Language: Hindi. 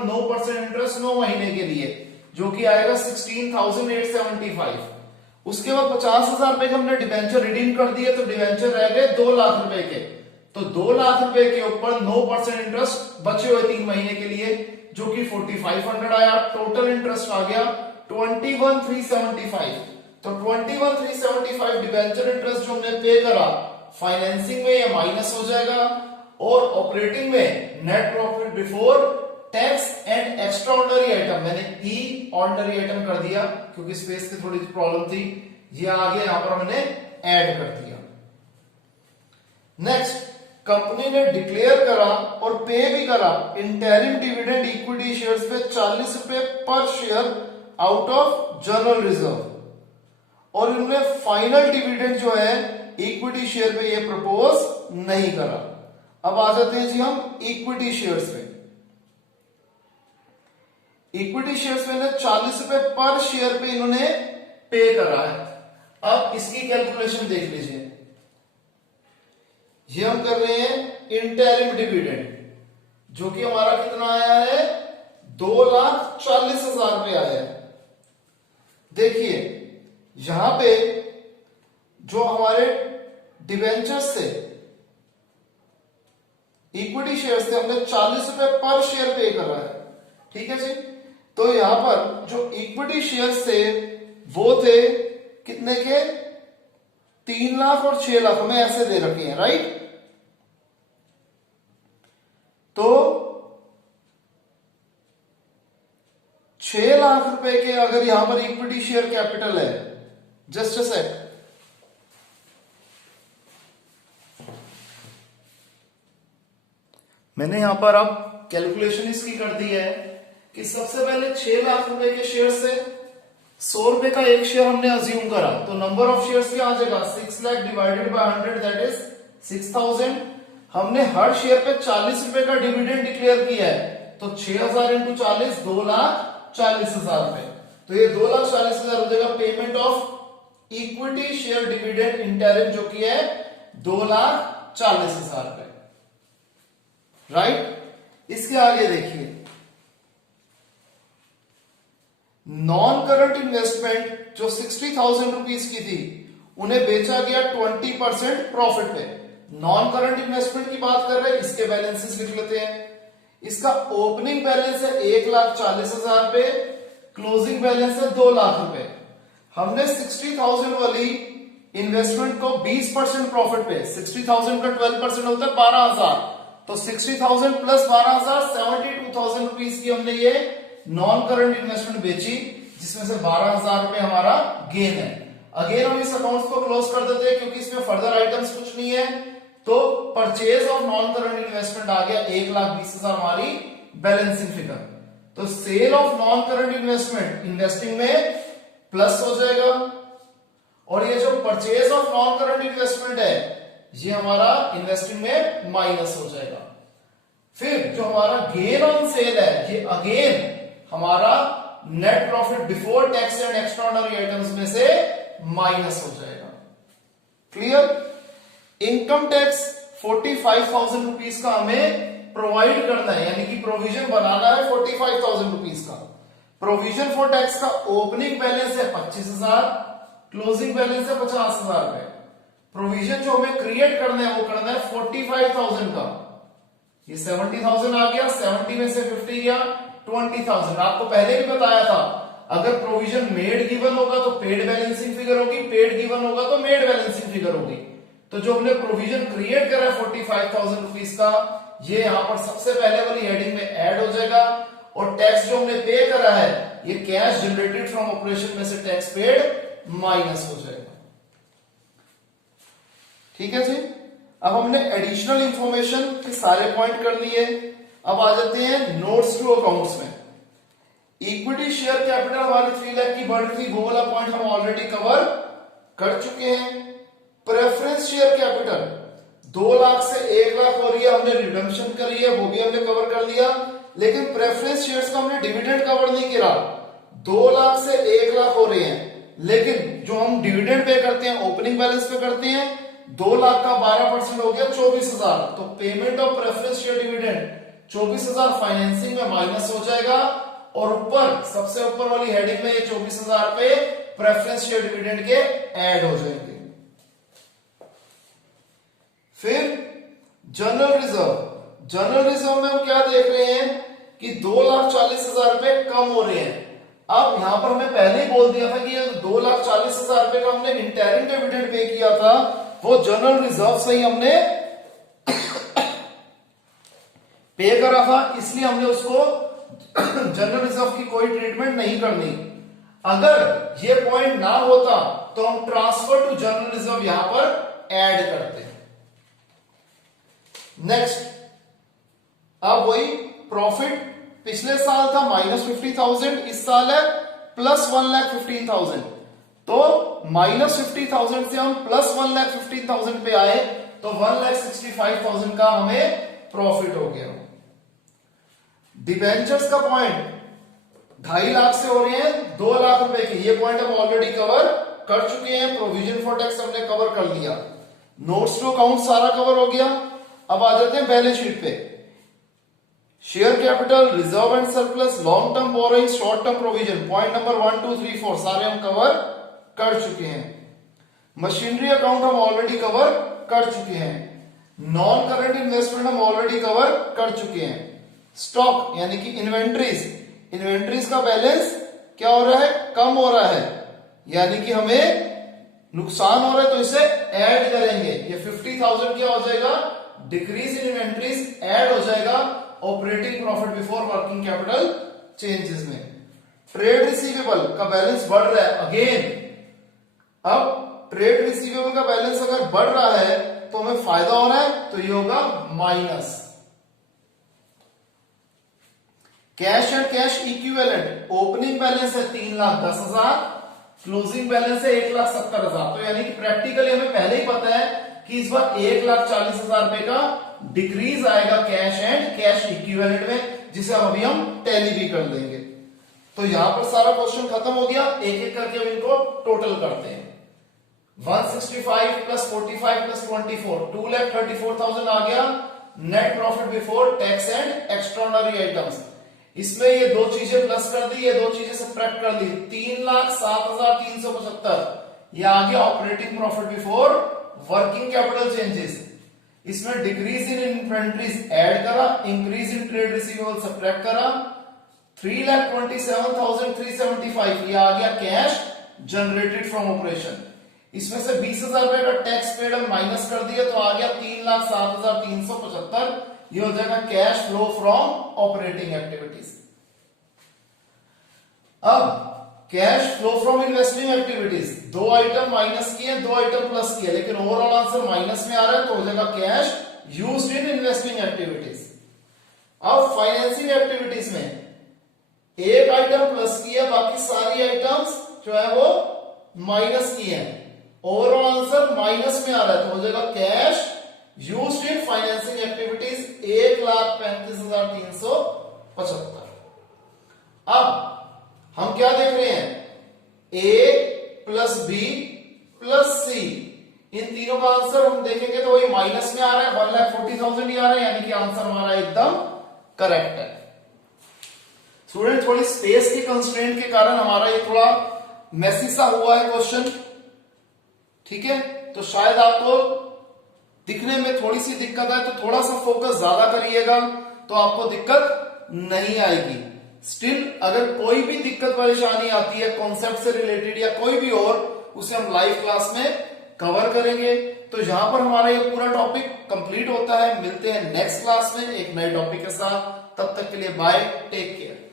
9% इंटरेस्ट 9 महीने के लिए, जो कि आएगा 16,875। उसके बाद 50,000 रुपए के हमने डिबेंचर रिडीम कर दिए, तो डिबेंचर रह गए 2 लाख रुपए के। तो 2 लाख रुपए के ऊपर 9% इंटरेस्ट बचे हुए 3 महीने के लिए, जो कि 4500 आया। टोटल इंटरेस्ट आ गया 21,375। तो 21,375 डिबेंचर इंटरेस्ट जो हमने पे करा फाइनेंसिंग में, ये माइनस हो जाएगा। और ऑपरेटिंग में net profit before tax and extraordinary item, मैंने ई ऑर्डिनरी आइटम कर दिया क्योंकि स्पेस की थोड़ी प्रॉब्लम थी, ये आगे यहां पर हमने ऐड कर दिया। नेक्स्ट, कंपनी ने डिक्लेयर करा और पे भी करा इंटरिम डिविडेंड इक्विटी शेयर्स पे 40 रुपए पर share out of general reserve, और इन्होंने फाइनल डिविडेंड जो है इक्विटी शेयर पे ये प्रपोज नहीं करा। अब आ जाते हैं जी हम इक्विटी शेयर्स पे। इक्विटी शेयर्स में 40 रुपए पर शेयर पे इन्होंने पे करा है। अब इसकी कैलकुलेशन देख लीजिए, ये हम कर रहे हैं इंटरिम डिविडेंड, जो कि हमारा कितना आया है 2,40,000 रुपए आया है। देखिए यहां पे जो हमारे डिबेंचर्स थे, इक्विटी शेयर्स थे, हमने 40 रुपए पर शेयर पे करा है, ठीक है जी। तो यहां पर जो इक्विटी शेयर्स थे वो थे कितने के, 3 लाख और 6 लाख हमें ऐसे दे रखे हैं, राइट। तो 6 लाख रुपए के अगर यहां पर इक्विटी शेयर कैपिटल है, जस्ट अ सेक, मैंने यहां पर अब कैलकुलेशन इसकी कर दी है कि सबसे पहले 6 लाख रुपए के शेयर से 100 रुपए का एक शेयर हमने अज्यूम करा, तो नंबर ऑफ शेयर्स क्या आ जाएगा 6 lakh divided by 100 that is 6,000। हमने हर शेयर पे 40 रुपए का डिविडेंड डिक्लेयर किया है, तो 6,000 इंटू 40 2,40,000 रुपए। तो ये 2,40,000 हो जाएगा payment of equity share dividend interim, जो कि है 2,40,000 रुपए, राइट। इसके आगे देखिए, नॉन करंट इन्वेस्टमेंट जो 60,000 रुपीज की थी, उन्हें बेचा गया 20% प्रॉफिट पे। नॉन करंट इन्वेस्टमेंट की बात कर रहे हैं, इसके बैलेंसेस लिख लेते हैं। इसका ओपनिंग बैलेंस है 1,40,000 रुपए, क्लोजिंग बैलेंस है 2 लाख रुपए। हमने 60,000 वाली इन्वेस्टमेंट को 20% प्रॉफिट पे, 60,000 का 12% होता है 12,000, तो 60,000 प्लस 12,000 72,000 रुपीज की हमने ये नॉन करंट इन्वेस्टमेंट बेची, जिसमें से 12,000 रुपए हमारा गेन है। अगेन हम इस अकाउंट को क्लोज कर देते हैं क्योंकि इसमें फर्दर आइटम्स कुछ नहीं है। तो purchase of non current investment आ गया 1,20,000 हमारी बैलेंसिंग फिगर। तो sale of non current investment investing में प्लस हो जाएगा, और ये जो purchase of non current investment है ये हमारा इन्वेस्टिंग में माइनस हो जाएगा। फिर जो हमारा गेन ऑन सेल है, ये अगेन हमारा net profit before tax and extraordinary items में से माइनस हो जाएगा। क्लियर। इनकम टैक्स 45,000 रुपीज का हमें प्रोवाइड करना है, यानी कि प्रोविजन बनाना है 45,000 रुपीज का। प्रोविजन फॉर टैक्स का ओपनिंग बैलेंस है 25,000, क्लोजिंग बैलेंस है 50,000 रुपए। प्रोविजन जो हमें क्रिएट करना है वो करना है 45,000 का। ये 70,000 आ गया, 70 में से 50 गया 20,000। आपको पहले भी बताया था, अगर प्रोविजन मेड गिवन होगा तो पेड बैलेंसिंग फिगर होगी, पेड गिवन होगा तो मेड बैलेंसिंग फिगर होगी। तो जो हमने प्रोविजन क्रिएट करा है 45,000 रुपीज का, ये यहां पर सबसे पहले वाली हेडिंग में ऐड हो जाएगा। और टैक्स जो हमने पे करा है, ये कैश जनरेटेड फ्रॉम ऑपरेशन में से टैक्स पेड माइनस हो जाएगा। ठीक है जी। अब हमने एडिशनल इंफॉर्मेशन के सारे पॉइंट कर लिए। अब आ जाते हैं नोट्स टू अकाउंट्स में। इक्विटी शेयर कैपिटल हमारी 3 लाख की बढ़ थी, वो वाला पॉइंट हम ऑलरेडी कवर कर चुके हैं। प्रेफरेंस शेयर कैपिटल 2 लाख से 1 लाख हो रही है, हमने रिडम्पशन करी है, वो भी हमने कवर कर लिया। लेकिन प्रेफरेंस शेयर्स का हमने डिविडेंड कवर नहीं किया। 2 लाख से 1 लाख हो रहे हैं, लेकिन जो हम डिविडेंड पे करते हैं ओपनिंग बैलेंस पे करते हैं, 2 लाख का 12% हो गया 24,000। तो payment of preference share dividend 24,000 financing में माइनस हो जाएगा और ऊपर सबसे ऊपर वाली हेडिंग में ये 24,000 पे प्रेफरेंस शेयर डिविडेंड के ऐड हो जाएंगे। फिर जनरल रिजर्व में हम क्या देख रहे हैं कि 2,40,000 रुपए कम हो रहे हैं। अब यहां पर हमें पहले ही बोल दिया था कि 2,40,000 रुपए का हमने इंटरिम डिविडेंड पे किया था, वो जनरल रिजर्व से ही हमने पे करा था, इसलिए हमने उसको जनरल रिजर्व की कोई ट्रीटमेंट नहीं करनी। अगर ये पॉइंट ना होता तो हम ट्रांसफर टू जनरल रिजर्व यहां पर ऐड करते। नेक्स्ट, अब वही प्रॉफिट पिछले साल था -50,000, इस साल है +1,15,000, तो -50,000 से हम +1,15,000 पे आए तो 1,65,000 का हमें प्रॉफिट हो गया। डिबेंचर्स का पॉइंट 2.5 लाख से हो रहे हैं 2 लाख रुपए के, ये पॉइंट हम ऑलरेडी कवर कर चुके हैं। प्रोविजन फॉर टैक्स हमने कवर कर लिया, नोट्स टू अकाउंट सारा कवर हो गया। अब आ जाते हैं बैलेंस शीट पे। Share capital, reserve and surplus, long term borrowing, short term provision, point number 1 2 3 4 सारे हम कवर कर चुके हैं। मशीनरी अकाउंट हम ऑलरेडी कवर कर चुके हैं। नॉन करंट इन्वेस्टमेंट हम ऑलरेडी कवर कर चुके हैं। स्टॉक यानी कि इन्वेंट्रीज का बैलेंस क्या हो रहा है, कम हो रहा है, यानी कि हमें नुकसान हो रहा है तो इसे ऐड करेंगे। ये 50,000 क्या हो जाएगा, डिक्रीज इन इन्वेंट्रीज ऐड हो जाएगा operating profit before working capital changes में। ट्रेड रिसीवेबल का बैलेंस बढ़ रहा है अगेन। अब ट्रेड रिसीवेबल का बैलेंस अगर बढ़ रहा है तो हमें फायदा हो रहा है, तो ये होगा minus. Cash and cash equivalent, opening balance है 3,10,000, क्लोजिंग बैलेंस है 1,70,000, तो यानी कि प्रैक्टिकली हमें पहले ही पता है कि इस बार 1,40,000 रुपए का डिक्रीज आएगा कैश एंड कैश इक्विवेलेंट में, जिसे हम अभी टैली भी कर लेंगे। तो यहां पर सारा क्वेश्चन खत्म हो गया। एक एक करके हम इनको टोटल करते हैं। 165 + 45 + 24 2,34,000 आ गया net profit before tax and extraordinary items. इसमें ये दो चीजें प्लस कर दी, ये दो चीजें सब्ट्रैक्ट कर दी, 3,07,375 ये आ गया operating profit before working capital changes. इसमें डिक्रीज इन इन्वेंट्रीज ऐड करा, increase in trade receivable subtract करा, 3,27,375 ये आ गया कैश जनरेटेड फ्रॉम ऑपरेशन। इसमें से 20,000 रुपए का टैक्स पेड हम माइनस कर दिया तो आ गया 3,07,375, ये हो जाएगा cash flow from operating activities. अब cash flow from investing activities, दो आइटम माइनस किए, दो आइटम प्लस किए, लेकिन ओवरऑल आंसर माइनस में आ रहा है, तो हो जाएगा cash used in investing activities. अब फाइनेंसिंग एक्टिविटीज में एक आइटम प्लस किया, बाकी सारी आइटम्स जो है वो माइनस की है, ओवरऑल आंसर माइनस में आ रहा है, तो हो जाएगा cash used in financing activities 1,35,375। अब हम क्या देख रहे हैं, A + B + C, इन तीनों का आंसर हम देखेंगे तो वही माइनस में आ रहा है, 1,40,000 ही आ रहा है, यानी कि आंसर हमारा एकदम करेक्ट है। स्टूडेंट थोड़ी स्पेस के कंस्ट्रेंट के कारण हमारा ये थोड़ा मेसी सा हुआ है क्वेश्चन, ठीक है, तो शायद आपको दिखने में थोड़ी सी दिक्कत है, तो थोड़ा सा फोकस ज्यादा करिएगा तो आपको दिक्कत नहीं आएगी। स्टिल अगर कोई भी दिक्कत परेशानी आती है कॉन्सेप्ट से रिलेटेड या कोई भी और, उसे हम लाइव क्लास में कवर करेंगे। तो यहां पर हमारा ये पूरा टॉपिक कंप्लीट होता है। मिलते हैं नेक्स्ट क्लास में एक नए टॉपिक के साथ, तब तक के लिए बाय, टेक केयर।